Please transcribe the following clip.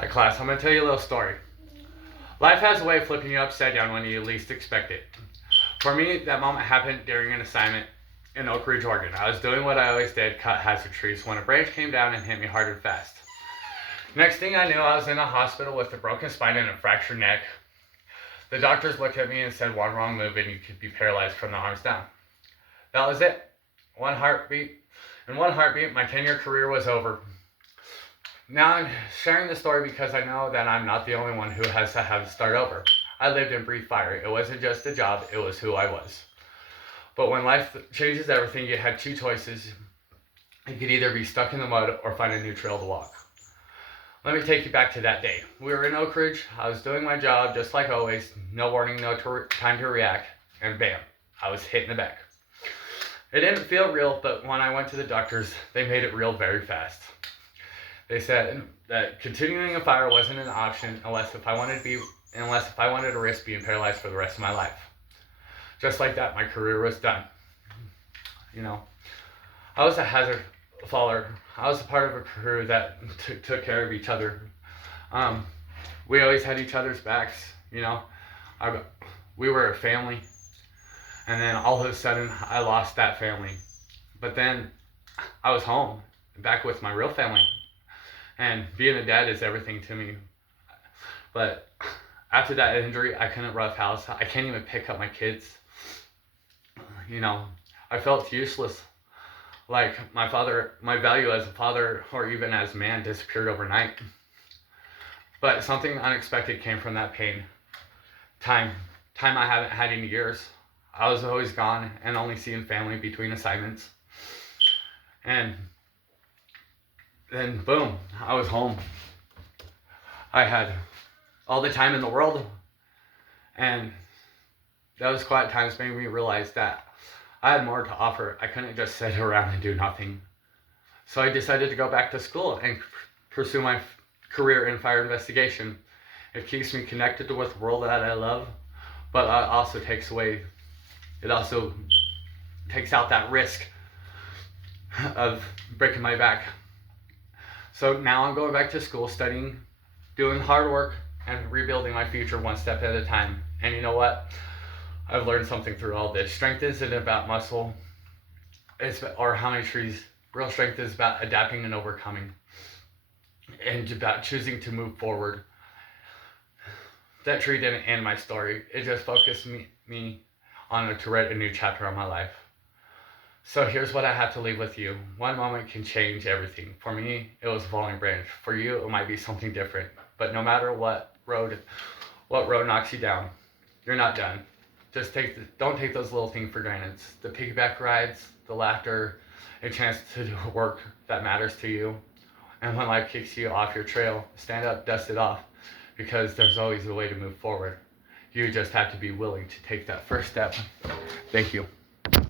Hi class, I'm going to tell you a little story. Life has a way of flipping you upside down when you least expect it. For me, that moment happened during an assignment in Oak Ridge, Oregon. I was doing what I always did, cut hazard trees, when a branch came down and hit me hard and fast. Next thing I knew, I was in a hospital with a broken spine and a fractured neck. The doctors looked at me and said, one wrong move and you could be paralyzed from the arms down. That was it. One heartbeat. In one heartbeat, my 10-year career was over. Now I'm sharing this story because I know that I'm not the only one who has to have to start over. I lived and breathed fire. It wasn't just a job, it was who I was. But when life changes everything, you had two choices. You could either be stuck in the mud or find a new trail to walk. Let me take you back to that day. We were in Oak Ridge. I was doing my job just like always. No warning, no time to react. And bam, I was hit in the back. It didn't feel real, but when I went to the doctors, they made it real very fast. They said that continuing a fire wasn't an option unless if I wanted to risk being paralyzed for the rest of my life. Just like that, my career was done. You know, I was a hazard faller. I was a part of a crew that took care of each other. We always had each other's backs. You know, we were a family, and then all of a sudden I lost that family. But then I was home, back with my real family. And being a dad is everything to me. But after that injury, I couldn't roughhouse. I can't even pick up my kids. You know, I felt useless. Like my value as a father or even as a man disappeared overnight. But something unexpected came from that pain. Time I haven't had in years. I was always gone and only seeing family between assignments. And then boom, I was home. I had all the time in the world, and those quiet times made me realize that I had more to offer. I couldn't just sit around and do nothing. So I decided to go back to school and pursue my career in fire investigation. It keeps me connected with the world that I love, but it also takes out that risk of breaking my back. So now I'm going back to school, studying, doing hard work, and rebuilding my future one step at a time. And you know what? I've learned something through all this. Strength isn't about muscle or how many trees. Real strength is about adapting and overcoming, and about choosing to move forward. That tree didn't end my story. It just focused me on to write a new chapter of my life. So here's what I have to leave with you. One moment can change everything. For me, it was a falling branch. For you, it might be something different. But no matter what road knocks you down, you're not done. Just don't take those little things for granted. The piggyback rides, the laughter, a chance to do work that matters to you. And when life kicks you off your trail, stand up, dust it off, because there's always a way to move forward. You just have to be willing to take that first step. Thank you.